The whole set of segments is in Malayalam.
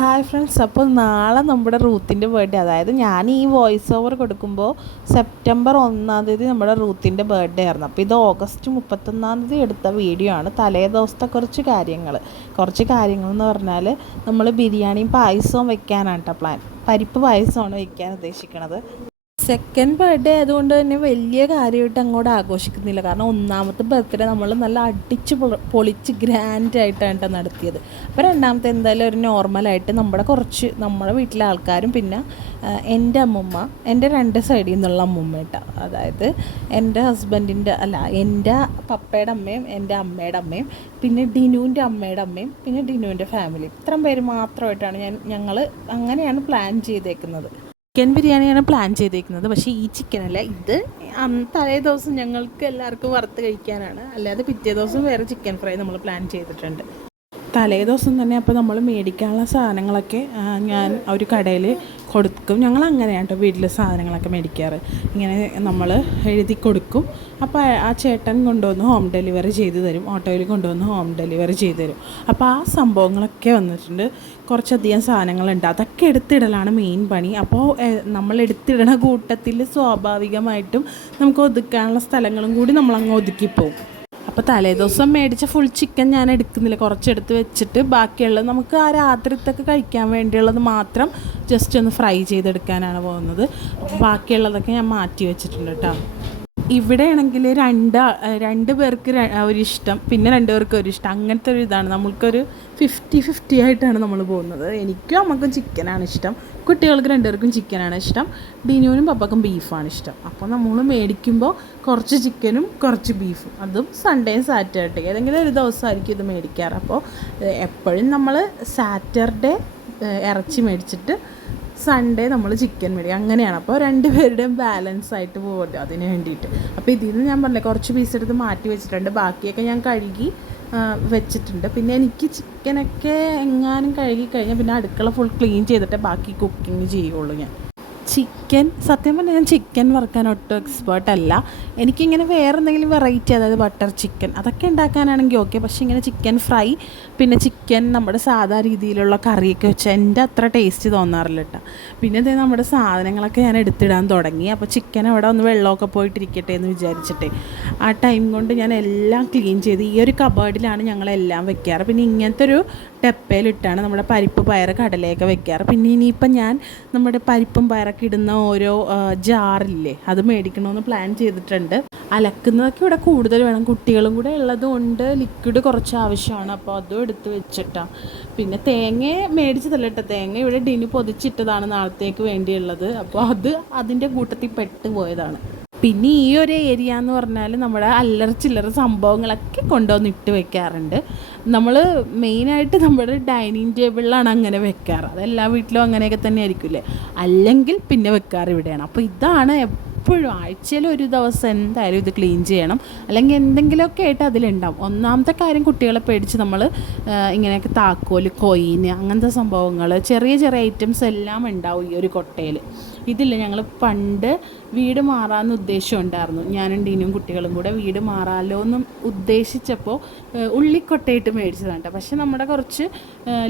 ഹായ് ഫ്രണ്ട്സ് അപ്പോൾ നാളെ നമ്മുടെ റൂത്തിന്റെ ബർത്ത്ഡേ അതായത് ഞാൻ ഈ വോയിസ് ഓവർ കൊടുക്കുമ്പോൾ സെപ്റ്റംബർ ഒന്നാം തീയതി നമ്മുടെ റൂത്തിന്റെ ബർത്ത്ഡേ ആയിരുന്നു. അപ്പോൾ ഇത് ഓഗസ്റ്റ് മുപ്പത്തൊന്നാം തീയതി എടുത്ത വീഡിയോ ആണ്. തലേ ദിവസത്തെ കുറച്ച് കാര്യങ്ങൾ കുറച്ച് കാര്യങ്ങൾ എന്ന് പറഞ്ഞാൽ നമ്മൾ ബിരിയാണിയും പായസവും വെക്കാനാണ് കേട്ടോ പ്ലാൻ പരിപ്പ് പായസമാണ് വെക്കാൻ ഉദ്ദേശിക്കുന്നത് സെക്കൻഡ് ബർത്ത്ഡേ ആയതുകൊണ്ട് തന്നെ വലിയ കാര്യമായിട്ട് അങ്ങോട്ട് ആഘോഷിക്കുന്നില്ല. കാരണം ഒന്നാമത്തെ ബർത്ത്ഡേ നമ്മൾ നല്ല അടിച്ച് പൊളിച്ച് ഗ്രാൻഡായിട്ടാണ് കേട്ടോ നടത്തിയത്. അപ്പോൾ രണ്ടാമത്തെ എന്തായാലും ഒരു നോർമലായിട്ട് നമ്മുടെ കുറച്ച് നമ്മുടെ വീട്ടിലെ ആൾക്കാരും പിന്നെ എന്റെ അമ്മമ്മ എന്റെ രണ്ട് സൈഡിൽ നിന്നുള്ള അമ്മുമ്മ കേട്ടോ അതായത് എന്റെ ഹസ്ബൻഡിന്റെ അല്ല എന്റെ പപ്പയുടെ അമ്മയും എന്റെ അമ്മയുടെ അമ്മയും പിന്നെ ഡിനുവിന്റെ അമ്മയുടെ അമ്മയും പിന്നെ ഡിനുവിന്റെ ഫാമിലി ഇത്രയും പേര് മാത്രമായിട്ടാണ് ഞാൻ ഞങ്ങൾ അങ്ങനെയാണ് പ്ലാൻ ചെയ്തേക്കുന്നത്. ചിക്കൻ ബിരിയാണിയാണ് പ്ലാൻ ചെയ്തേക്കുന്നത്. പക്ഷേ ഈ ചിക്കൻ അല്ല ഇത് തലേ ദിവസം ഞങ്ങൾക്ക് എല്ലാവർക്കും വറുത്ത് കഴിക്കാനാണ്. അല്ലാതെ പിറ്റേ ദിവസം വേറെ ചിക്കൻ ഫ്രൈ നമ്മൾ പ്ലാൻ ചെയ്തിട്ടുണ്ട്. തലേ ദിവസം തന്നെ അപ്പോൾ നമ്മൾ മേടിക്കാനുള്ള സാധനങ്ങളൊക്കെ ഞാൻ ഒരു കടയിൽ കൊടുക്കും. ഞങ്ങൾ അങ്ങനെയാണ് കേട്ടോ വീട്ടിൽ സാധനങ്ങളൊക്കെ മേടിക്കാറ്. ഇങ്ങനെ നമ്മൾ എഴുതി കൊടുക്കും. അപ്പോൾ ആ- ചേട്ടൻ കൊണ്ടുവന്ന് ഹോം ഡെലിവറി ചെയ്ത് തരും. ഓട്ടോയിൽ കൊണ്ടുവന്ന് ഹോം ഡെലിവറി ചെയ്ത് തരും. അപ്പോൾ ആ സംഭവങ്ങളൊക്കെ വന്നിട്ടുണ്ട്. കുറച്ചധികം സാധനങ്ങളുണ്ട്. അതൊക്കെ എടുത്തിടലാണ് മെയിൻ പണി. അപ്പോൾ നമ്മൾ എടുത്തിടണ കൂട്ടത്തിൽ സ്വാഭാവികമായിട്ടും നമുക്ക് ഒതുക്കാനുള്ള സ്ഥലങ്ങളും കൂടി നമ്മളങ്ങ് ഒതുക്കിപ്പോവും അപ്പോൾ തലേദിവസം മേടിച്ച ഫുൾ ചിക്കൻ ഞാൻ എടുക്കുന്നില്ല. കുറച്ചെടുത്ത് വെച്ചിട്ട് ബാക്കിയുള്ളത് നമുക്ക് ആ രാത്രിത്തൊക്കെ കഴിക്കാൻ വേണ്ടിയുള്ളത് മാത്രം ജസ്റ്റ് ഒന്ന് ഫ്രൈ ചെയ്തെടുക്കാനാണ് പോകുന്നത്. അപ്പോൾ ബാക്കിയുള്ളതൊക്കെ ഞാൻ മാറ്റി വെച്ചിട്ടുണ്ട് കേട്ടോ ഇവിടെ ആണെങ്കിൽ രണ്ട് രണ്ട് പേർക്ക് ഒരിഷ്ടം. പിന്നെ രണ്ട് പേർക്ക് ഒരു ഇഷ്ടം അങ്ങനത്തെ ഒരു ഇതാണ്. നമ്മൾക്കൊരു ഫിഫ്റ്റി ഫിഫ്റ്റി ആയിട്ടാണ് നമ്മൾ പോകുന്നത്. എനിക്കും അമ്മക്കും ചിക്കനാണ് ഇഷ്ടം. കുട്ടികൾക്ക് രണ്ടുപേർക്കും ചിക്കനാണ് ഇഷ്ടം. ബിനുവിനും പപ്പക്കും ബീഫാണ് ഇഷ്ടം. അപ്പോൾ നമ്മൾ മേടിക്കുമ്പോൾ കുറച്ച് ചിക്കനും കുറച്ച് ബീഫും. അതും സൺഡേ സാറ്റർഡേ ഏതെങ്കിലും ഒരു ദിവസമായിരിക്കും ഇത് മേടിക്കാറ്. അപ്പോൾ എപ്പോഴും നമ്മൾ സാറ്റർഡേ ഇറച്ചി മേടിച്ചിട്ട് സൺഡേ നമ്മൾ ചിക്കൻ മേടിക്കും. അങ്ങനെയാണ്. അപ്പോൾ രണ്ടുപേരുടെയും ബാലൻസ് ആയിട്ട് പോകുമല്ലോ അതിന് വേണ്ടിയിട്ട്. അപ്പോൾ ഇതിൽ നിന്ന് ഞാൻ പറഞ്ഞില്ലേ കുറച്ച് പീസ് എടുത്ത് മാറ്റി വെച്ചിട്ടുണ്ട്. ബാക്കിയൊക്കെ ഞാൻ കഴുകി വെച്ചിട്ടുണ്ട്. പിന്നെ എനിക്ക് ചിക്കനൊക്കെ എങ്ങാനും കഴുകി കഴിഞ്ഞാൽ പിന്നെ അടുക്കള ഫുൾ ക്ലീൻ ചെയ്തിട്ടേ ബാക്കി കുക്കിംഗ് ചെയ്യുള്ളൂ ഞാൻ. ചിക്കൻ സത്യം പറഞ്ഞാൽ ഞാൻ ചിക്കൻ വറുക്കാൻ ഒട്ടും എക്സ്പേർട്ട് അല്ല. എനിക്കിങ്ങനെ വേറെ എന്തെങ്കിലും വെറൈറ്റി അതായത് ബട്ടർ ചിക്കൻ അതൊക്കെ ഉണ്ടാക്കാനാണെങ്കിൽ ഓക്കെ പക്ഷേ ഇങ്ങനെ ചിക്കൻ ഫ്രൈ പിന്നെ ചിക്കൻ നമ്മുടെ സാധാ രീതിയിലുള്ള കറിയൊക്കെ വെച്ച് എന്റെ അത്ര ടേസ്റ്റ് തോന്നാറില്ല കേട്ടോ പിന്നെ ഇതേ നമ്മുടെ സാധനങ്ങളൊക്കെ ഞാൻ എടുത്തിടാൻ തുടങ്ങി. അപ്പോൾ ചിക്കൻ അവിടെ ഒന്ന് വെള്ളമൊക്കെ പോയിട്ടിരിക്കട്ടെ എന്ന് വിചാരിച്ചിട്ടേ. ആ ടൈം കൊണ്ട് ഞാൻ എല്ലാം ക്ലീൻ ചെയ്ത് ഈ ഒരു കബേർഡിലാണ് ഞങ്ങളെല്ലാം വെക്കാറ്. പിന്നെ ഇങ്ങനത്തെ ഒരു ടെപ്പയിലിട്ടാണ് നമ്മുടെ പരിപ്പ് പയർ കടലയൊക്കെ വെക്കാറ്. പിന്നെ ഇനിയിപ്പം ഞാൻ നമ്മുടെ പരിപ്പും പയറൊക്കെ ഇടുന്ന ഓരോ ജാറില്ലേ അത് മേടിക്കണമെന്ന് പ്ലാൻ ചെയ്തിട്ടുണ്ട്. അലക്കുന്നതൊക്കെ ഇവിടെ കൂടുതൽ വേണം. കുട്ടികളും കൂടെ ഉള്ളത് കൊണ്ട് ലിക്വിഡ് കുറച്ച് ആവശ്യമാണ്. അപ്പോൾ അതും എടുത്ത് വെച്ചിട്ടാണ് പിന്നെ തേങ്ങ മേടിച്ചതല്ല കേട്ടോ. തേങ്ങ ഇവിടെ ഡിനി പൊതിച്ചിട്ടതാണ് നാളത്തേക്ക് വേണ്ടിയുള്ളത്. അപ്പോൾ അത് അതിന്റെ കൂട്ടത്തിൽ പെട്ട് പോയതാണ് പിന്നെ ഈ ഒരു ഏരിയ എന്ന് പറഞ്ഞാൽ നമ്മുടെ അല്ലറ ചില്ലറ സംഭവങ്ങളൊക്കെ കൊണ്ടുവന്ന് ഇട്ട് വെക്കാറുണ്ട്. നമ്മൾ മെയിനായിട്ട് നമ്മുടെ ഡൈനിങ് ടേബിളിലാണ് അങ്ങനെ വെക്കാറ്. അതെല്ലാ വീട്ടിലും അങ്ങനെയൊക്കെ തന്നെ ആയിരിക്കില്ലേ അല്ലെങ്കിൽ പിന്നെ വെക്കാറ് ഇവിടെയാണ്. അപ്പോൾ ഇതാണ് എപ്പോഴും ആഴ്ചയിൽ ഒരു ദിവസം എന്തായാലും ഇത് ക്ലീൻ ചെയ്യണം. അല്ലെങ്കിൽ എന്തെങ്കിലുമൊക്കെ ആയിട്ട് അതിലുണ്ടാവും. ഒന്നാമത്തെ കാര്യം കുട്ടികളെ പേടിച്ച് നമ്മൾ ഇങ്ങനെയൊക്കെ താക്കോൽ കൊയിന് അങ്ങനത്തെ സംഭവങ്ങൾ ചെറിയ ചെറിയ ഐറ്റംസ് എല്ലാം ഉണ്ടാവും ഈ ഒരു കൊട്ടയിൽ ഇതില്ല ഞങ്ങൾ പണ്ട് വീട് മാറാമെന്ന് ഉദ്ദേശം ഉണ്ടായിരുന്നു. ഞാനും ഡീനും കുട്ടികളും കൂടെ വീട് മാറാമല്ലോ എന്നും ഉദ്ദേശിച്ചപ്പോൾ ഉള്ളിക്കൊട്ടയിട്ട് മേടിച്ചതാണ് കേട്ടോ. പക്ഷെ നമ്മുടെ കുറച്ച്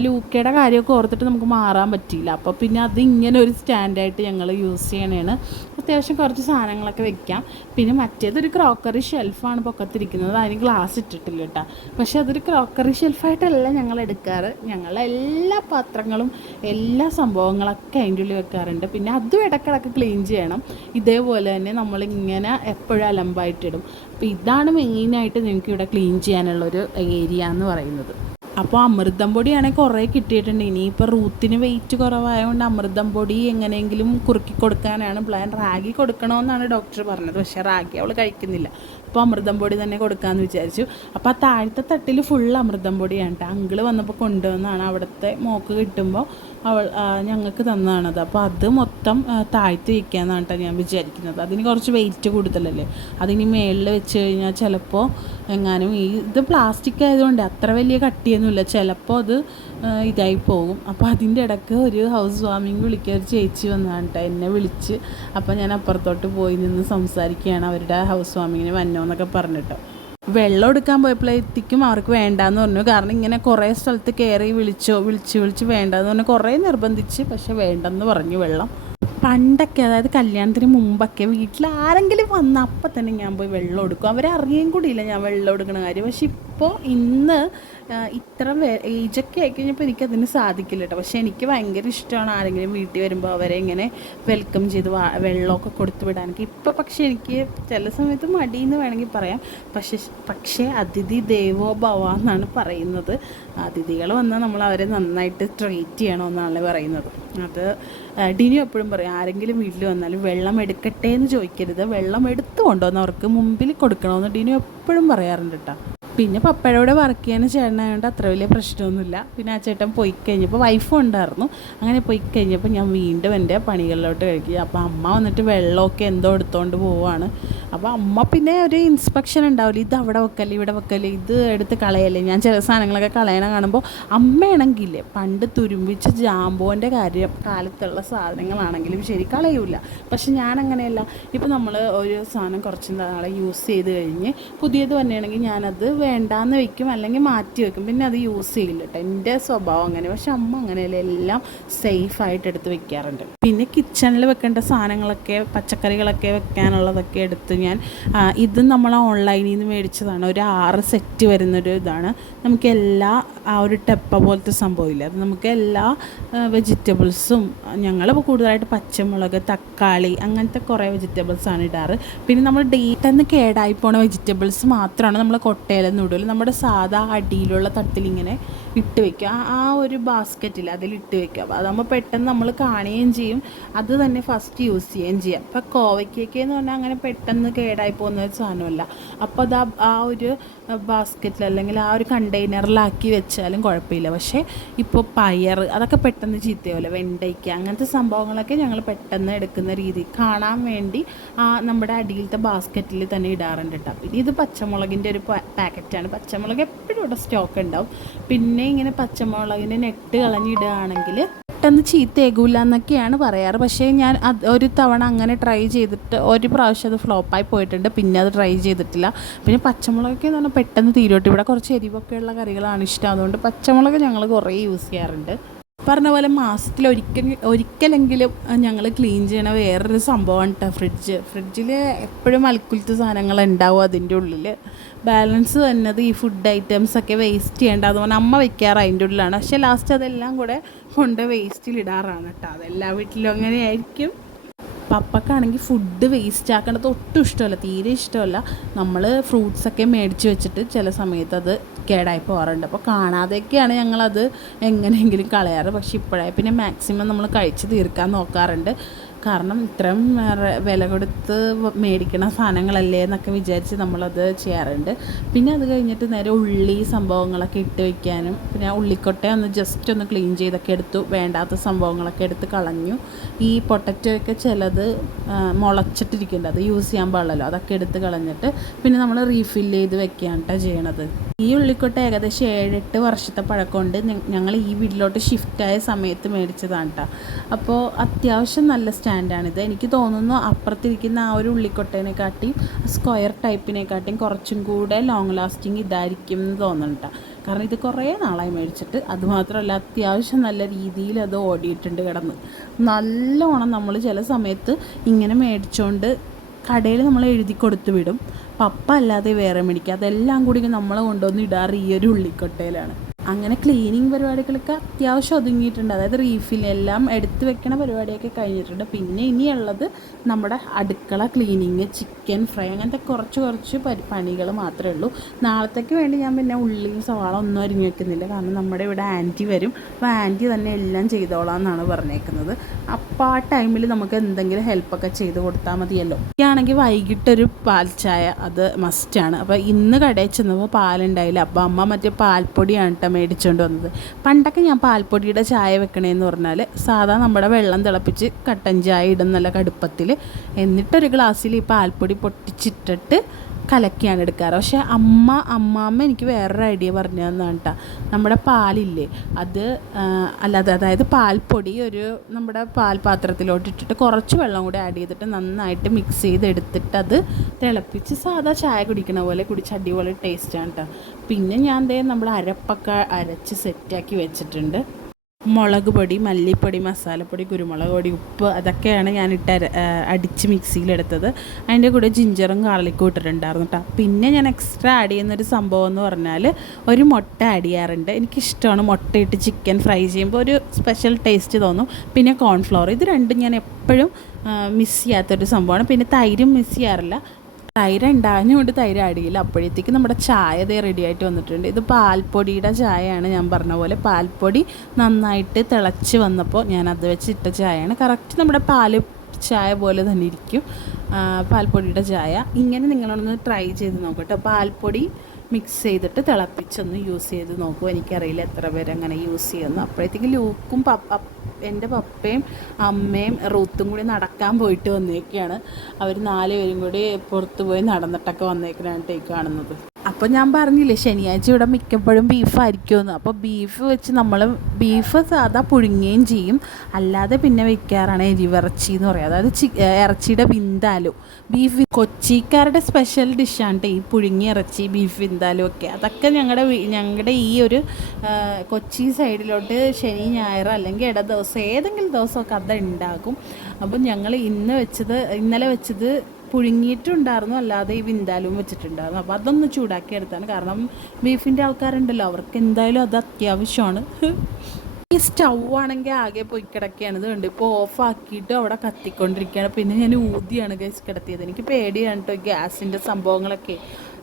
ലൂക്കയുടെ കാര്യമൊക്കെ ഓർത്തിട്ട് നമുക്ക് മാറാൻ പറ്റിയില്ല. അപ്പോൾ പിന്നെ അത് ഇങ്ങനെ ഒരു സ്റ്റാൻഡായിട്ട് ഞങ്ങൾ യൂസ് ചെയ്യണേണ്. അത്യാവശ്യം കുറച്ച് സാധനങ്ങളൊക്കെ വെക്കാം. പിന്നെ മറ്റേതൊരു ക്രോക്കറി ഷെൽഫാണ് പൊക്കത്തിരിക്കുന്നത്. അതിന് ഗ്ലാസ് ഇട്ടിട്ടില്ല കേട്ടോ. പക്ഷെ അതൊരു ക്രോക്കറി ഷെൽഫായിട്ടല്ല ഞങ്ങൾ എടുക്കാറ്. ഞങ്ങൾ എല്ലാ പാത്രങ്ങളും എല്ലാ സംഭവങ്ങളൊക്കെ അതിന്റെ ഉള്ളിൽ വെക്കാറുണ്ട്. പിന്നെ അതും ഇടക്കിടക്ക് ക്ലീൻ ചെയ്യണം. ഇതേപോലെ തന്നെ നമ്മളിങ്ങനെ എപ്പോഴും അലമ്പായിട്ടിടും. അപ്പോൾ ഇതാണ് മെയിനായിട്ട് നിങ്ങൾക്ക് ഇവിടെ ക്ലീൻ ചെയ്യാനുള്ളൊരു ഏരിയ എന്ന് പറയുന്നത്. അപ്പോൾ അമൃതം പൊടിയാണെങ്കിൽ കുറേ കിട്ടിയിട്ടുണ്ട്. ഇനിയിപ്പോൾ റൂത്തിന് വെയിറ്റ് കുറവായതുകൊണ്ട് അമൃതം പൊടി എങ്ങനെയെങ്കിലും കുറുക്കി കൊടുക്കാനാണ് പ്ലാൻ. റാഗി കൊടുക്കണമെന്നാണ് ഡോക്ടർ പറഞ്ഞത്. പക്ഷേ റാഗി അവൾ കഴിക്കുന്നില്ല. അപ്പോൾ അമൃതം പൊടി തന്നെ കൊടുക്കാമെന്ന് വിചാരിച്ചു. അപ്പോൾ ആ താഴത്തെ തട്ടിൽ ഫുൾ അമൃതം പൊടിയാണ് കേട്ടോ അങ്കിൾ വന്നപ്പോൾ കൊണ്ടുവന്നാണ്. അവിടുത്തെ മോക്ക് കിട്ടുമ്പോൾ അവൾ ഞങ്ങൾക്ക് തന്നതാണത് അപ്പോൾ അത് മൊത്തം താഴ്ത്തി വയ്ക്കാമെന്നാണ് കേട്ടോ ഞാൻ വിചാരിക്കുന്നത്. അതിന് കുറച്ച് വെയിറ്റ് കൂടുതലല്ലേ. അതിന് മേളിൽ വെച്ച് കഴിഞ്ഞാൽ ചിലപ്പോൾ എങ്ങാനും ഈ ഇത് പ്ലാസ്റ്റിക് ആയതുകൊണ്ട് അത്ര വലിയ കട്ടിയൊന്നുമില്ല. ചിലപ്പോൾ അത് ഇതായി പോകും. അപ്പോൾ അതിന്റെ ഇടയ്ക്ക് ഒരു ഹൗസ് വാമിങ് വിളിക്കുക ഒരു ചേച്ചി വന്നതാണ് കേട്ടോ എന്നെ വിളിച്ച് അപ്പോൾ ഞാൻ അപ്പുറത്തോട്ട് പോയി നിന്ന് സംസാരിക്കുകയാണ് അവരുടെ ഹൗസ് വാമിങ്ങിന് വന്നോ എന്നൊക്കെ പറഞ്ഞിട്ട്. വെള്ളം എടുക്കാൻ പോയപ്പോഴത്തേക്കും അവർക്ക് വേണ്ടാന്ന് പറഞ്ഞു. കാരണം ഇങ്ങനെ കുറേ സ്ഥലത്ത് കയറി വിളിച്ചോ വിളിച്ച് വിളിച്ച് വേണ്ടാന്ന് പറഞ്ഞു കുറേ നിർബന്ധിച്ച് പക്ഷെ വേണ്ടെന്ന് പറഞ്ഞു വെള്ളം. പണ്ടൊക്കെ അതായത് കല്യാണത്തിന് മുമ്പൊക്കെ വീട്ടിൽ ആരെങ്കിലും വന്ന അപ്പം തന്നെ ഞാൻ പോയി വെള്ളം എടുക്കും. അവരറിയേം കൂടിയില്ല ഞാൻ വെള്ളം എടുക്കണ കാര്യം. പക്ഷെ ഇപ്പോൾ ഇന്ന് ഇത്ര ഏജൊക്കെ ആയിക്കഴിഞ്ഞപ്പോൾ എനിക്കതിന് സാധിക്കില്ല കേട്ടോ പക്ഷേ എനിക്ക് ഭയങ്കര ഇഷ്ടമാണ് ആരെങ്കിലും വീട്ടിൽ വരുമ്പോൾ അവരെ ഇങ്ങനെ വെൽക്കം ചെയ്ത് വെള്ളമൊക്കെ കൊടുത്തു വിടാനൊക്കെ. ഇപ്പോൾ പക്ഷേ എനിക്ക് ചില സമയത്ത് മടിയെന്ന് വേണമെങ്കിൽ പറയാം. പക്ഷേ പക്ഷേ അതിഥി ദേവോ ഭവ എന്നാണ് പറയുന്നത്. അതിഥികൾ വന്നാൽ നമ്മൾ അവരെ നന്നായിട്ട് ട്രീറ്റ് ചെയ്യണമെന്നാണല്ലേ പറയുന്നത്. അത് ഡിനി എപ്പോഴും പറയും ആരെങ്കിലും വീട്ടിൽ വന്നാൽ വെള്ളം എടുക്കട്ടെ എന്ന് ചോദിക്കരുത്. വെള്ളം എടുത്തു കൊണ്ടുവന്ന് അവർക്ക് മുമ്പിൽ കൊടുക്കണമെന്ന് ഡിനി എപ്പോഴും പറയാറുണ്ട് കേട്ടോ പിന്നെ പപ്പയുടെ വർക്ക് ചെയ്യാൻ ചേട്ടനായതുകൊണ്ട് അത്ര വലിയ പ്രശ്നമൊന്നുമില്ല. പിന്നെ ആ ചേട്ടൻ പോയി കഴിഞ്ഞപ്പോൾ വൈഫും ഉണ്ടായിരുന്നു. അങ്ങനെ പോയി കഴിഞ്ഞപ്പോൾ ഞാൻ വീണ്ടും എന്റെ പണികളിലോട്ട് കഴിക്കുക അപ്പോൾ അമ്മ വന്നിട്ട് വെള്ളമൊക്കെ എന്തോ എടുത്തുകൊണ്ട് പോവുകയാണ് അപ്പോൾ അമ്മ പിന്നെ ഒരു ഇൻസ്പെക്ഷൻ ഉണ്ടാവില്ല? ഇത് അവിടെ വെക്കല്ലേ ഇവിടെ വെക്കല്ലേ ഇത് എടുത്ത് കളയല്ലേ? ഞാൻ ചില സാധനങ്ങളൊക്കെ കളയണ കാണുമ്പോൾ അമ്മയാണെങ്കിലേ പണ്ട് തുരുമ്പിച്ച ജാമ്പോന്റെ കാര്യം കാലത്തുള്ള സാധനങ്ങളാണെങ്കിലും ശരി കളയൂല. പക്ഷെ ഞാൻ അങ്ങനെയല്ല ഇപ്പോൾ നമ്മൾ ഒരു സാധനം കുറച്ച് നാളെ യൂസ് ചെയ്ത് കഴിഞ്ഞ് പുതിയത് തന്നെയാണെങ്കിൽ ഞാനത് വേണ്ടാന്ന് വെക്കും അല്ലെങ്കിൽ മാറ്റി വെക്കും. പിന്നെ അത് യൂസ് ചെയ്യില്ല കേട്ടോ എന്റെ സ്വഭാവം അങ്ങനെ. പക്ഷെ അമ്മ അങ്ങനെയല്ല എല്ലാം സേഫായിട്ട് എടുത്ത് വെക്കാറുണ്ട്. പിന്നെ കിച്ചണിൽ വെക്കേണ്ട സാധനങ്ങളൊക്കെ പച്ചക്കറികളൊക്കെ വെക്കാനുള്ളതൊക്കെ എടുത്ത് ഞാൻ ഇത് നമ്മൾ ഓൺലൈനിൽ നിന്ന് മേടിച്ചതാണ്. ഒരു ആറ് സെറ്റ് വരുന്നൊരു ഇതാണ്. നമുക്ക് എല്ലാ ആ ഒരു ടെപ്പ പോലത്തെ സംഭവമില്ല. അത് നമുക്ക് എല്ലാ വെജിറ്റബിൾസും ഞങ്ങൾ കൂടുതലായിട്ട് പച്ചമുളക് തക്കാളി അങ്ങനത്തെ കുറേ വെജിറ്റബിൾസാണ് ഇടാറ്. പിന്നെ നമ്മൾ ഡേറ്റന്ന് കേടായി പോണ വെജിറ്റബിൾസ് മാത്രമാണ് നമ്മൾ കൊട്ടയിലെന്ന് ഇടുള്ളൂ നമ്മുടെ സാധാ അടിയിലുള്ള തട്ടിലിങ്ങനെ ഇട്ട് വെക്കുക. ആ- ഒരു ബാസ്ക്കറ്റിൽ അതിൽ ഇട്ട് വെക്കുക. അപ്പോൾ അതാകുമ്പോൾ പെട്ടെന്ന് നമ്മൾ കാണുകയും ചെയ്യും. അത് തന്നെ ഫസ്റ്റ് യൂസ് ചെയ്യുകയും ചെയ്യാം. അപ്പോൾ കോവയ്ക്കൊക്കെ എന്ന് പറഞ്ഞാൽ അങ്ങനെ പെട്ടെന്ന് കേടായി പോകുന്ന ഒരു സാധനമല്ല. അപ്പോൾ അത് ആ- ആ ഒരു ബാസ്ക്കറ്റിൽ അല്ലെങ്കിൽ ആ ഒരു കണ്ടെയ്നറിലാക്കി വെച്ചാലും കുഴപ്പമില്ല. പക്ഷേ ഇപ്പോൾ പയർ അതൊക്കെ പെട്ടെന്ന് ചീത്തയാവില്ല. വെണ്ടയ്ക്ക അങ്ങനത്തെ സംഭവങ്ങളൊക്കെ ഞങ്ങൾ പെട്ടെന്ന് എടുക്കുന്ന രീതി കാണാൻ വേണ്ടി ആ നമ്മുടെ അടിയിലത്തെ ബാസ്ക്കറ്റിൽ തന്നെ ഇടാറുണ്ട് കേട്ടോ. പിന്നെ ഇത് പച്ചമുളകിന്റെ ഒരു പാക്കറ്റാണ് പച്ചമുളക് എപ്പോഴും ഇവിടെ സ്റ്റോക്ക് ഉണ്ടാവും. പിന്നെ ഇങ്ങനെ പച്ചമുളകിന്റെ നെട്ട് കളഞ്ഞിടുകയാണെങ്കിൽ പെട്ടെന്ന് ചീത്തയേകൂല എന്നൊക്കെയാണ് പറയാറ്. പക്ഷേ ഞാൻ അത് ഒരു തവണ അങ്ങനെ ട്രൈ ചെയ്തിട്ട് ഒരു പ്രാവശ്യം അത് ഫ്ലോപ്പായി പോയിട്ടുണ്ട്. പിന്നെ അത് ട്രൈ ചെയ്തിട്ടില്ല. പിന്നെ പച്ചമുളകൊക്കെ എന്ന് പറഞ്ഞാൽ പെട്ടെന്ന് തീരോട്ട്. ഇവിടെ കുറച്ച് എരിവൊക്കെ ഉള്ള കറികളാണ് ഇഷ്ടം. അതുകൊണ്ട് പച്ചമുളക് ഞങ്ങൾ കുറേ യൂസ് ചെയ്യാറുണ്ട്. പറഞ്ഞ പോലെ മാസത്തിൽ ഒരിക്കൽ ഒരിക്കലെങ്കിലും ഞങ്ങൾ ക്ലീൻ ചെയ്യണ വേറൊരു സംഭവമാണ് കേട്ടോ ഫ്രിഡ്ജ് ഫ്രിഡ്ജിൽ എപ്പോഴും അൽക്കുലത്തെ സാധനങ്ങൾ ഉണ്ടാവും അതിന്റെ ഉള്ളിൽ ബാലൻസ് വന്നത് ഈ ഫുഡ് ഐറ്റംസ് ഒക്കെ വേസ്റ്റ് ചെയ്യേണ്ട. അതുപോലെ അമ്മ വെക്കാറ് അതിന്റെ ഉള്ളിലാണ്. പക്ഷേ ലാസ്റ്റ് അതെല്ലാം കൂടെ കൊണ്ട് വേസ്റ്റിൽ ഇടാറാണ് കേട്ടോ. അതെല്ലാ വീട്ടിലും അങ്ങനെയായിരിക്കും. പപ്പക്കാണെങ്കിൽ ഫുഡ് വേസ്റ്റ് ആക്കേണ്ടത് ഒട്ടും ഇഷ്ടമല്ല. തീരെ ഇഷ്ടമല്ല. നമ്മൾ ഫ്രൂട്ട്സൊക്കെ മേടിച്ച് വെച്ചിട്ട് ചില സമയത്ത് അത് കേടായി പോകാറുണ്ട്. അപ്പോൾ കാണാതെയൊക്കെയാണ് ഞങ്ങളത് എങ്ങനെയെങ്കിലും കളയാറ്. പക്ഷെ ഇപ്പോഴായി പിന്നെ മാക്സിമം നമ്മൾ കഴിച്ച് തീർക്കാൻ നോക്കാറുണ്ട്. കാരണം ഇത്രയും വില കൊടുത്ത് മേടിക്കണ സാധനങ്ങളല്ലേ എന്നൊക്കെ വിചാരിച്ച് നമ്മളത് ചെയ്യാറുണ്ട്. പിന്നെ അത് കഴിഞ്ഞിട്ട് നേരെ ഉള്ളി സംഭവങ്ങളൊക്കെ ഇട്ട് വയ്ക്കാനും പിന്നെ ഉള്ളിക്കൊട്ട ഒന്ന് ജസ്റ്റ് ഒന്ന് ക്ലീൻ ചെയ്തൊക്കെ എടുത്തു വേണ്ടാത്ത സംഭവങ്ങളൊക്കെ എടുത്ത് കളഞ്ഞു. ഈ പൊട്ടറ്റോ ഒക്കെ ചിലത് മുളച്ചിട്ടിരിക്കേണ്ടത് അത് യൂസ് ചെയ്യാൻ പാടില്ലല്ലോ. അതൊക്കെ എടുത്ത് കളഞ്ഞിട്ട് പിന്നെ നമ്മൾ റീഫിൽ ചെയ്ത് വെക്കുകയാണ് കേട്ടോ ചെയ്യണത്. ഈ ഉള്ളിക്കൊട്ട ഏകദേശം ഏഴെട്ട് വർഷത്തെ പഴക്കമുണ്ട്. ഞങ്ങൾ ഈ വീട്ടിലോട്ട് ഷിഫ്റ്റായ സമയത്ത് മേടിച്ചതാണ് കേട്ടോ അപ്പോൾ അത്യാവശ്യം നല്ല സ്റ്റാൻഡാണിത് എനിക്ക് തോന്നുന്നു അപ്പുറത്തിരിക്കുന്ന ആ ഒരു ഉള്ളിക്കൊട്ടേനെ കാട്ടിയും സ്ക്വയർ ടൈപ്പിനെക്കാട്ടിയും കുറച്ചും കൂടെ ലോങ് ലാസ്റ്റിംഗ് ഇതായിരിക്കും എന്ന് തോന്നുന്നുണ്ട് കാരണം ഇത് കുറേ നാളായി മേടിച്ചിട്ട് അതുമാത്രമല്ല അത്യാവശ്യം നല്ല രീതിയിൽ അത് ഓടിയിട്ടുണ്ട് കിടന്ന്. നല്ലോണം നമ്മൾ ചില സമയത്ത് ഇങ്ങനെ മേടിച്ചുകൊണ്ട് കടയിൽ നമ്മൾ എഴുതി കൊടുത്തു വിടും. പപ്പ അല്ലാതെ വേറെ മേടിക്കുക അതെല്ലാം കൂടി നമ്മളെ കൊണ്ടുവന്ന് ഇടാറ് ഈ ഒരു ഉള്ളിക്കൊട്ടയിലാണ് അങ്ങനെ ക്ലീനിങ് പരിപാടികളൊക്കെ അത്യാവശ്യം ഒതുങ്ങിയിട്ടുണ്ട്. അതായത് റീഫിൽ എല്ലാം എടുത്തു വെക്കണ പരിപാടിയൊക്കെ കഴിഞ്ഞിട്ടുണ്ട്. പിന്നെ ഇനിയുള്ളത് നമ്മുടെ അടുക്കള ക്ലീനിങ് ചിക്കൻ ഫ്രൈ അങ്ങനത്തെ കുറച്ച് കുറച്ച് പരി പണികൾ മാത്രമേ ഉള്ളൂ. നാളത്തേക്ക് വേണ്ടി ഞാൻ പിന്നെ ഉള്ളിയും സവാള ഒന്നും അരിഞ്ഞു വെക്കുന്നില്ല. കാരണം നമ്മുടെ ഇവിടെ ആന്റി വരും. അപ്പോൾ ആന്റി തന്നെ എല്ലാം ചെയ്തോളാം എന്നാണ് പറഞ്ഞേക്കുന്നത്. അപ്പോൾ ആ ടൈമിൽ നമുക്ക് എന്തെങ്കിലും ഹെൽപ്പൊക്കെ ചെയ്ത് കൊടുത്താൽ മതിയല്ലോ. എനിക്കാണെങ്കിൽ വൈകിട്ടൊരു പാൽ ചായ അത് മസ്റ്റാണ് അപ്പോൾ ഇന്ന് കടയിൽ ചെന്നപ്പോൾ പാലുണ്ടായില്ല. അപ്പോൾ അമ്മ മറ്റേ പാൽപ്പൊടിയാണ് കേട്ടോ മേടിച്ചുകൊണ്ട് വന്നത്. പണ്ടൊക്കെ ഞാൻ പാൽപ്പൊടിയുടെ ചായ വെക്കണേന്ന് പറഞ്ഞാൽ സാധാ നമ്മുടെ വെള്ളം തിളപ്പിച്ച് കട്ടൻ ചായ ഇടും നല്ല കടുപ്പത്തിൽ എന്നിട്ടൊരു ഗ്ലാസ്സിൽ ഈ പാൽപ്പൊടി പൊട്ടിച്ചിട്ടിട്ട് കലക്കിയാണ് എടുക്കാറ്. പക്ഷേ അമ്മ അമ്മാമ്മ എനിക്ക് വേറൊരു ഐഡിയ പറഞ്ഞു തന്നാണ് കേട്ടോ നമ്മുടെ പാലില്ലേ അത് അല്ലാതെ അതായത് പാൽപ്പൊടി ഒരു നമ്മുടെ പാൽപാത്രത്തിലോട്ട് ഇട്ടിട്ട് കുറച്ച് വെള്ളം കൂടി ആഡ് ചെയ്തിട്ട് നന്നായിട്ട് മിക്സ് ചെയ്തെടുത്തിട്ട് അത് തിളപ്പിച്ച് സാധാ ചായ കുടിക്കണ പോലെ കുടിച്ച് അടിപൊളി ടേസ്റ്റാണ് കേട്ടോ പിന്നെ ഞാൻ ദേ നമ്മൾ അരപ്പൊക്കെ അരച്ച് സെറ്റാക്കി വെച്ചിട്ടുണ്ട്. മുളക് പൊടി മല്ലിപ്പൊടി മസാലപ്പൊടി കുരുമുളക് പൊടി ഉപ്പ് അതൊക്കെയാണ് ഞാൻ ഇട്ട അടിച്ച് മിക്സിയിലെടുത്തത്. അതിന്റെ കൂടെ ജിഞ്ചറും ഗാർലിക്കും ഇട്ടിട്ടുണ്ടായിരുന്നു കേട്ടോ പിന്നെ ഞാൻ എക്സ്ട്രാ ആഡ് ചെയ്യുന്നൊരു സംഭവം എന്ന് പറഞ്ഞാൽ ഒരു മുട്ട ആഡ് ചെയ്യാറുണ്ട്. എനിക്കിഷ്ടമാണ് മുട്ടയിട്ട് ചിക്കൻ ഫ്രൈ ചെയ്യുമ്പോൾ ഒരു സ്പെഷ്യൽ ടേസ്റ്റ് തോന്നും. പിന്നെ കോൺഫ്ലവർ ഇത് രണ്ടും ഞാൻ എപ്പോഴും മിസ് ചെയ്യാത്തൊരു സംഭവമാണ്. പിന്നെ തൈരും മിസ് ചെയ്യാറില്ല. തൈര് ഉണ്ടാകുന്നതുകൊണ്ട് തൈര് അടിയില്ല അപ്പോഴത്തേക്ക് നമ്മുടെ ചായ ദേ റെഡി ആയിട്ട് വന്നിട്ടുണ്ട്. ഇത് പാൽപ്പൊടിയുടെ ചായയാണ് ഞാൻ പറഞ്ഞ പോലെ. പാൽപ്പൊടി നന്നായിട്ട് തിളച്ച് വന്നപ്പോൾ ഞാൻ അത് വെച്ച് ഇട്ട ചായയാണ്. കറക്റ്റ് നമ്മുടെ പാൽ ചായ പോലെ തന്നെ ഇരിക്കും. പാൽപ്പൊടിയുടെ ചായ. ഇങ്ങനെ നിങ്ങളൊന്ന് ട്രൈ ചെയ്ത് നോക്കട്ടോ പാൽപ്പൊടി മിക്സ് ചെയ്തിട്ട് തിളപ്പിച്ചൊന്ന് യൂസ് ചെയ്ത് നോക്കും. എനിക്കറിയില്ല എത്ര പേര് അങ്ങനെ യൂസ് ചെയ്യുന്നു. അപ്പോഴത്തേക്കും ലൂക്കും പപ്പ എന്റെ പപ്പയും അമ്മയും റൂത്തും കൂടി നടക്കാൻ പോയിട്ട് വന്നേക്കാണ്. അവർ നാല് പേരും കൂടി പുറത്ത് പോയി നടന്നിട്ടൊക്കെ വന്നേക്കാനായിട്ട് കാണുന്നത്. അപ്പോൾ ഞാൻ പറഞ്ഞില്ലേ ശനിയാഴ്ച ഇവിടെ മിക്കപ്പോഴും ബീഫായിരിക്കുമെന്ന് അപ്പോൾ ബീഫ് വെച്ച് നമ്മൾ ബീഫ് സാധാ പുഴുങ്ങുകയും ചെയ്യും. അല്ലാതെ പിന്നെ വെക്കാറാണ് എരിവിറച്ചി എന്ന് പറയുക അതായത് ചി ഇറച്ചിയുടെ വിന്താലു. ബീഫ് കൊച്ചിക്കാരുടെ സ്പെഷ്യൽ ഡിഷാണ് ഈ പുഴുങ്ങി ഇറച്ചി ബീഫ് വിന്താലു ഒക്കെ. അതൊക്കെ ഞങ്ങളുടെ ഞങ്ങളുടെ ഈ ഒരു കൊച്ചി സൈഡിലോട്ട് ശനി ഞായർ അല്ലെങ്കിൽ ഇട ദിവസം ഏതെങ്കിലും ദിവസമൊക്കെ അത് ഉണ്ടാകും. അപ്പം ഞങ്ങൾ ഇന്ന് വെച്ചത് ഇന്നലെ വെച്ചത് പുഴുങ്ങിയിട്ടുണ്ടായിരുന്നു അല്ലാതെ ഈ വിന്താലും വെച്ചിട്ടുണ്ടായിരുന്നു. അപ്പോൾ അതൊന്ന് ചൂടാക്കി എടുത്താണ്. കാരണം ബീഫിന്റെ ആൾക്കാരുണ്ടല്ലോ അവർക്ക് എന്തായാലും അത് അത്യാവശ്യമാണ്. ഈ സ്റ്റൗ ആണെങ്കിൽ ആകെ പോയി കിടക്കുകയാണ്. ഇത് കണ്ട് ഇപ്പോൾ ഓഫാക്കിയിട്ട് അവിടെ കത്തിക്കൊണ്ടിരിക്കുകയാണ്. പിന്നെ ഞാൻ ഊതിയാണ് ഗൈസ് കിടത്തിയത്. എനിക്ക് പേടിയാണ് കേട്ടോ ഗ്യാസിന്റെ സംഭവങ്ങളൊക്കെ.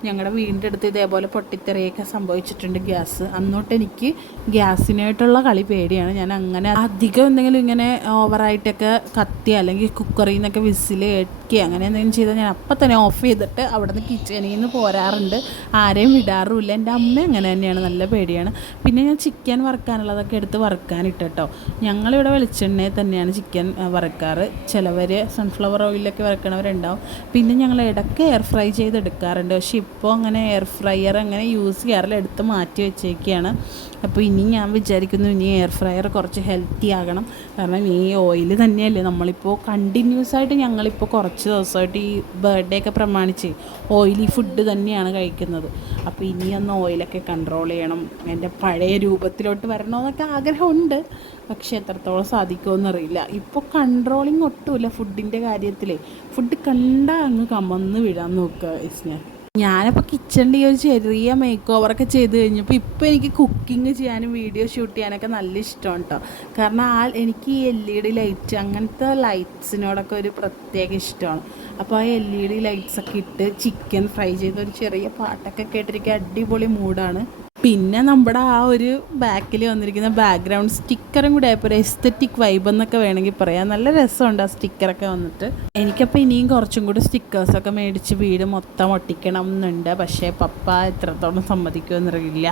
ഞങ്ങളുടെ വീടിന്റെ അടുത്ത് ഇതേപോലെ പൊട്ടിത്തെറിയൊക്കെ സംഭവിച്ചിട്ടുണ്ട് ഗ്യാസ്. അന്നോട്ട് എനിക്ക് ഗ്യാസിനായിട്ടുള്ള കളി പേടിയാണ്. ഞാൻ അങ്ങനെ അധികം എന്തെങ്കിലും ഇങ്ങനെ ഓവറായിട്ടൊക്കെ കത്തി അല്ലെങ്കിൽ കുക്കറിൽ നിന്നൊക്കെ വിസിൽ ഏൽക്കുക അങ്ങനെ എന്തെങ്കിലും ചെയ്താൽ ഞാൻ അപ്പം തന്നെ ഓഫ് ചെയ്തിട്ട് അവിടെ നിന്ന് കിച്ചണിൽ നിന്ന് പോരാറുണ്ട്. ആരെയും വിടാറുമില്ല. എന്റെ അമ്മ അങ്ങനെ തന്നെയാണ്. നല്ല പേടിയാണ്. പിന്നെ ഞാൻ ചിക്കൻ വറുക്കാനുള്ളതൊക്കെ എടുത്ത് വറുക്കാനിട്ടോ ഞങ്ങളിവിടെ വെളിച്ചെണ്ണയിൽ തന്നെയാണ് ചിക്കൻ വറക്കാറ്. ചിലവർ സൺഫ്ലവർ ഓയിലൊക്കെ വറുക്കണവരുണ്ടാവും. പിന്നെ ഞങ്ങൾ ഇടയ്ക്ക് എയർ ഫ്രൈ ചെയ്തെടുക്കാറുണ്ട്. പക്ഷേ ഇപ്പോൾ അങ്ങനെ എയർ ഫ്രയർ അങ്ങനെ യൂസ് ചെയ്യാറില്ല. എടുത്ത് മാറ്റി വെച്ചേക്കാണ്. അപ്പോൾ ഇനി ഞാൻ വിചാരിക്കുന്നു ഇനി എയർ ഫ്രയർ കുറച്ച് ഹെൽത്തി ആകണം. കാരണം ഈ ഓയിൽ തന്നെയല്ലേ നമ്മളിപ്പോൾ കണ്ടിന്യൂസ് ആയിട്ട് ഞങ്ങളിപ്പോൾ കുറച്ച് ദിവസമായിട്ട് ഈ ബർത്ത്ഡേ ഒക്കെ പ്രമാണിച്ച് ഓയിലി ഫുഡ് തന്നെയാണ് കഴിക്കുന്നത്. അപ്പോൾ ഇനി ഒന്ന് ഓയിലൊക്കെ കൺട്രോൾ ചെയ്യണം. എന്റെ പഴയ രൂപത്തിലോട്ട് വരണമെന്നൊക്കെ ആഗ്രഹമുണ്ട്. പക്ഷേ എത്രത്തോളം സാധിക്കുമെന്നറിയില്ല ഇപ്പോൾ കൺട്രോളിങ് ഒട്ടുമില്ല ഫുഡിന്റെ കാര്യത്തിൽ ഫുഡ് കണ്ടാൽ അങ്ങ് കമന്ന് വിടാൻ നോക്കുക ഇസ്നെ. ഞാനിപ്പോൾ കിച്ചണിൽ ഒരു ചെറിയ മേക്ക് ഓവറൊക്കെ ചെയ്ത് കഴിഞ്ഞപ്പോൾ ഇപ്പോൾ എനിക്ക് കുക്കിംഗ് ചെയ്യാനും വീഡിയോ ഷൂട്ട് ചെയ്യാനൊക്കെ നല്ല ഇഷ്ടമാണ് കേട്ടോ കാരണം ആ എനിക്ക് ഈ എൽ ഇ ഡി ലൈറ്റ് അങ്ങനത്തെ ലൈറ്റ്സിനോടൊക്കെ ഒരു പ്രത്യേക ഇഷ്ടമാണ്. അപ്പോൾ ആ എൽ ഇ ഡി ലൈറ്റ്സൊക്കെ ഇട്ട് ചിക്കൻ ഫ്രൈ ചെയ്ത് ഒരു ചെറിയ പാട്ടൊക്കെ കേട്ടിരിക്കുക അടിപൊളി മൂഡാണ് പിന്നെ നമ്മുടെ ആ ഒരു ബാക്കിൽ വന്നിരിക്കുന്ന ബാക്ക്ഗ്രൗണ്ട് സ്റ്റിക്കറും കൂടെ ആയപ്പോൾ ഒരു എസ്തറ്റിക് വൈബ് എന്നൊക്കെ വേണമെങ്കിൽ പറയാം. നല്ല രസമുണ്ട് ആ സ്റ്റിക്കറൊക്കെ വന്നിട്ട്. എനിക്കപ്പോൾ ഇനിയും കുറച്ചും കൂടി സ്റ്റിക്കേഴ്സൊക്കെ മേടിച്ച് വീട് മൊത്തം ഒട്ടിക്കണം എന്നുണ്ട്. പക്ഷേ പപ്പ എത്രത്തോളം സമ്മതിക്കുമെന്നറിയില്ല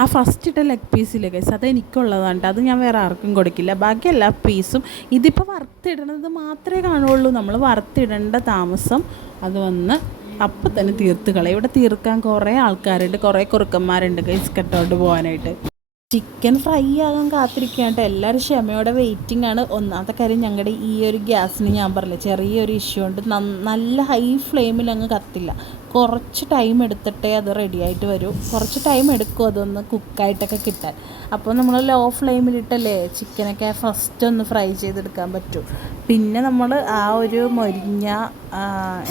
ആ ഫസ്റ്റ് ഇട്ട ലെഗ് പീസില്ലേ ഗൈസ് അത് എനിക്കുള്ളതാണ്. അത് ഞാൻ വേറെ ആർക്കും കൊടുക്കില്ല. ബാക്കി എല്ലാ പീസും ഇതിപ്പോൾ വറുത്തിടണത് മാത്രമേ കാണുള്ളൂ. നമ്മൾ വറുത്തിടേണ്ട താമസം അത് വന്ന് അപ്പം തന്നെ തീർത്ത് കളയും. ഇവിടെ തീർക്കാൻ കുറേ ആൾക്കാരുണ്ട് കുറേ കുറുക്കന്മാരുണ്ട് ഗൈസ് കെട്ടോട്ട് പോകാനായിട്ട് ചിക്കൻ ഫ്രൈ ആകാൻ കാത്തിരിക്കുകയാണ് കേട്ടോ. എല്ലാവരും ക്ഷമയോടെ വെയിറ്റിംഗ് ആണ്. ഒന്നാമത്തെ കാര്യം ഞങ്ങളുടെ ഈ ഒരു ഗ്യാസിന് ഞാൻ പറഞ്ഞില്ല ചെറിയൊരു ഇഷ്യൂ ഉണ്ട് നല്ല ഹൈ ഫ്ലെയിമിൽ അങ്ങ് കത്തില്ല. കുറച്ച് ടൈം എടുത്തിട്ടേ അത് റെഡി ആയിട്ട് വരൂ. കുറച്ച് ടൈം എടുക്കും അതൊന്ന് കുക്കായിട്ടൊക്കെ കിട്ടാൻ. അപ്പോൾ നമ്മൾ ലോ ഫ്ലെയിമിലിട്ടല്ലേ ചിക്കനൊക്കെ ഫസ്റ്റ് ഒന്ന് ഫ്രൈ ചെയ്തെടുക്കാൻ പറ്റൂ. പിന്നെ നമ്മൾ ആ ഒരു മൊരിഞ്ഞ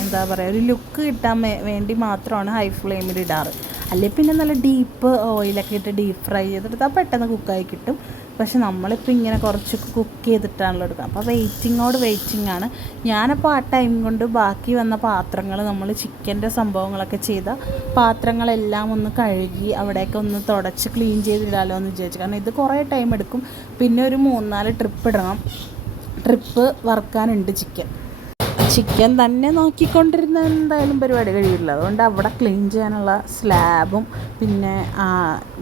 എന്താ പറയുക ഒരു ലുക്ക് കിട്ടാൻ വേണ്ടി മാത്രമാണ് ഹൈ ഫ്ലെയിമിൽ ഇടാറ്. അല്ലെങ്കിൽ പിന്നെ നല്ല ഡീപ്പ് ഓയിലൊക്കെ ഇട്ട് ഡീപ്പ് ഫ്രൈ ചെയ്തെടുത്താൽ പെട്ടെന്ന് കുക്കായി കിട്ടും. പക്ഷെ നമ്മളിപ്പോൾ ഇങ്ങനെ കുറച്ചൊക്കെ കുക്ക് ചെയ്തിട്ടാണല്ലോ എടുക്കുക. അപ്പോൾ വെയിറ്റിങ്ങോട് വെയിറ്റിംഗ് ആണ്. ഞാനപ്പോൾ ആ ടൈം കൊണ്ട് ബാക്കി വന്ന പാത്രങ്ങൾ നമ്മൾ ചിക്കന്റെ സംഭവങ്ങളൊക്കെ ചെയ്ത പാത്രങ്ങളെല്ലാം ഒന്ന് കഴുകി അവിടെയൊക്കെ ഒന്ന് തുടച്ച് ക്ലീൻ ചെയ്തിടാലോ എന്ന് വിചാരിച്ചു. കാരണം ഇത് കുറേ ടൈം എടുക്കും. പിന്നെ ഒരു മൂന്നാൽ ട്രിപ്പ് ഇടണം. ട്രിപ്പ് വറുക്കാനുണ്ട് ചിക്കൻ ചിക്കൻ തന്നെ നോക്കിക്കൊണ്ടിരുന്ന എന്തായാലും പരിപാടി കഴിയില്ല. അതുകൊണ്ട് അവിടെ ക്ലീൻ ചെയ്യാനുള്ള സ്ലാബും പിന്നെ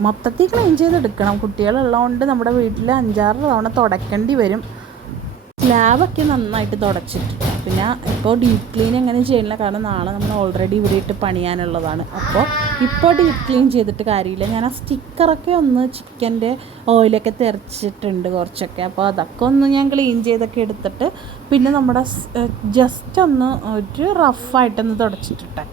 മൊത്തത്തിൽ ക്ലീൻ ചെയ്തെടുക്കണം. കുട്ടികളുള്ളതുകൊണ്ട് നമ്മുടെ വീട്ടിൽ അഞ്ചാറ് തവണ തുടക്കേണ്ടി വരും. സ്ലാബൊക്കെ നന്നായിട്ട് തുടച്ചിട്ടിട്ട് പിന്നെ ഇപ്പോൾ ഡീപ്പ് ക്ലീൻ എങ്ങനെ ചെയ്യണില്ല. കാരണം നാളെ നമ്മൾ ഓൾറെഡി ഇവിടെ ഇട്ട് പണിയാനുള്ളതാണ്. അപ്പോൾ ഇപ്പോൾ ഡീപ്പ് ക്ലീൻ ചെയ്തിട്ട് കാര്യമില്ല. ഞാൻ ആ സ്റ്റിക്കറൊക്കെ ഒന്ന് ചിക്കന്റെ ഓയിലൊക്കെ തെറിച്ചിട്ടുണ്ട് കുറച്ചൊക്കെ. അപ്പോൾ അതൊക്കെ ഒന്ന് ഞാൻ ക്ലീൻ ചെയ്തൊക്കെ എടുത്തിട്ട് പിന്നെ നമ്മുടെ ജസ്റ്റ് ഒന്ന് ഒരു റഫായിട്ടൊന്ന് തുടച്ചിട്ടിട്ടെ.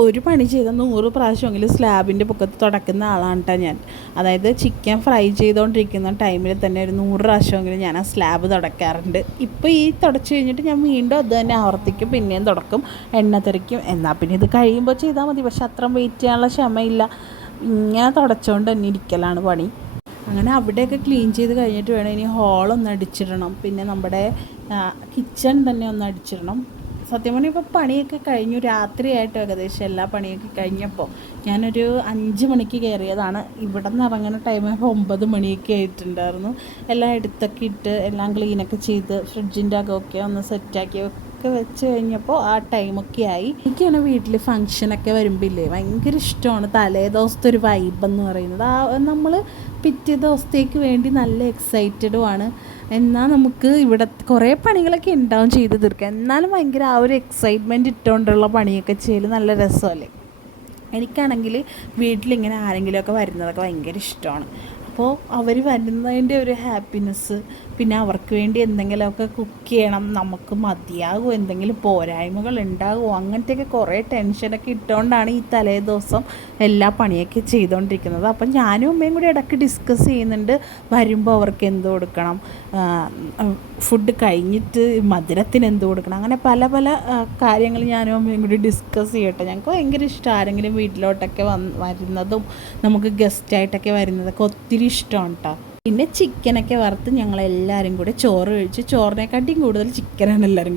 ഒരു പണി ചെയ്ത നൂറ് പ്രാവശ്യമെങ്കിലും സ്ലാബിന്റെ പൊക്കത്ത് തുടക്കുന്ന ആളാണ് കേട്ടോ ഞാൻ. അതായത് ചിക്കൻ ഫ്രൈ ചെയ്തുകൊണ്ടിരിക്കുന്ന ടൈമിൽ തന്നെ ഒരു നൂറ് പ്രാവശ്യമെങ്കിലും ഞാൻ ആ സ്ലാബ് തുടക്കാറുണ്ട് ഇപ്പോൾ ഈ തുടച്ച് കഴിഞ്ഞിട്ട് ഞാൻ വീണ്ടും അത് തന്നെ ആവർത്തിക്കും പിന്നെയും തുടക്കും എണ്ണ തെറിക്കും. എന്നാൽ പിന്നെ ഇത് കഴിയുമ്പോൾ ചെയ്താൽ മതി. പക്ഷെ അത്രയും വെയിറ്റ് ചെയ്യാനുള്ള ക്ഷമയില്ല. ഇങ്ങനെ തുടച്ചുകൊണ്ട് തന്നെ ഇരിക്കലാണ് പണി. അങ്ങനെ അവിടെയൊക്കെ ക്ലീൻ ചെയ്ത് കഴിഞ്ഞിട്ട് വേണം ഇനി ഹോളൊന്ന് അടിച്ചിടണം. പിന്നെ നമ്മുടെ കിച്ചൺ തന്നെ ഒന്ന് അടിച്ചിടണം. സത്യം പറഞ്ഞാൽ ഇപ്പോൾ പണിയൊക്കെ കഴിഞ്ഞു. രാത്രിയായിട്ട് ഏകദേശം എല്ലാ പണിയൊക്കെ കഴിഞ്ഞപ്പോൾ ഞാനൊരു അഞ്ച് മണിക്ക് കയറിയതാണ് ഇവിടെ നിന്ന് ഇറങ്ങുന്ന ടൈം ഒമ്പത് മണിയൊക്കെ ആയിട്ടുണ്ടായിരുന്നു. എല്ലാം എടുത്തൊക്കെ ഇട്ട് എല്ലാം ക്ലീനൊക്കെ ചെയ്ത് ഫ്രിഡ്ജിന്റെ അകമൊക്കെ ഒന്ന് സെറ്റാക്കി ഒക്കെ വെച്ച് കഴിഞ്ഞപ്പോൾ ആ ടൈമൊക്കെ ആയി. എനിക്കാണ് വീട്ടിൽ ഫങ്ഷനൊക്കെ വരുമ്പോൾ ഇല്ലേ ഭയങ്കര ഇഷ്ടമാണ്. തലേ ദിവസത്തെ ഒരു വൈബ് എന്ന് പറയുന്നത്. ആ നമ്മൾ പിറ്റേ ദിവസത്തേക്ക് വേണ്ടി നല്ല എക്സൈറ്റഡുമാണ് എന്നാൽ നമുക്ക് ഇവിടെ കുറേ പണികളൊക്കെ ഉണ്ടാവും ചെയ്ത് തീർക്കാം എന്നാലും ഭയങ്കര ആ ഒരു എക്സൈറ്റ്മെന്റ് ഇട്ടുകൊണ്ടുള്ള പണിയൊക്കെ ചെയ്യൽ നല്ല രസമല്ലേ? എനിക്കാണെങ്കിൽ വീട്ടിലിങ്ങനെ ആരെങ്കിലുമൊക്കെ വരുന്നതൊക്കെ ഭയങ്കര ഇഷ്ടമാണ്. അപ്പോൾ അവർ വരുന്നതിന്റെ ഒരു ഹാപ്പിനെസ് പിന്നെ അവർക്ക് വേണ്ടി എന്തെങ്കിലുമൊക്കെ കുക്ക് ചെയ്യണം. നമുക്ക് മതിയാകുമോ എന്തെങ്കിലും പോരായ്മകൾ ഉണ്ടാകുമോ അങ്ങനത്തെയൊക്കെ കുറേ ടെൻഷനൊക്കെ ഇട്ടുകൊണ്ടാണ് ഈ തലേ ദിവസം എല്ലാ പണിയൊക്കെ ചെയ്തുകൊണ്ടിരിക്കുന്നത് അപ്പം ഞാനും അമ്മയും കൂടി ഇടയ്ക്ക് ഡിസ്കസ് ചെയ്യുന്നുണ്ട്. വരുമ്പോൾ അവർക്ക് എന്ത് കൊടുക്കണം? ഫുഡ് കഴിഞ്ഞിട്ട് മധുരത്തിന് എന്ത് കൊടുക്കണം? അങ്ങനെ പല പല കാര്യങ്ങൾ ഞാനും അമ്മയും കൂടി ഡിസ്കസ് ചെയ്യട്ടെ. ഞങ്ങൾക്ക് ഭയങ്കര ഇഷ്ടം ആരെങ്കിലും വീട്ടിലോട്ടൊക്കെ വന്ന് വരുന്നതും നമുക്ക് ഗസ്റ്റായിട്ടൊക്കെ വരുന്നതൊക്കെ ഒത്തിരി ഇഷ്ടമാണ് കേട്ടോ പിന്നെ ചിക്കനൊക്കെ വറുത്ത് ഞങ്ങളെല്ലാവരും കൂടെ ചോറ് കഴിച്ചു ചോറിനെക്കാട്ടിയും കൂടുതൽ ചിക്കനാണ് എല്ലാവരും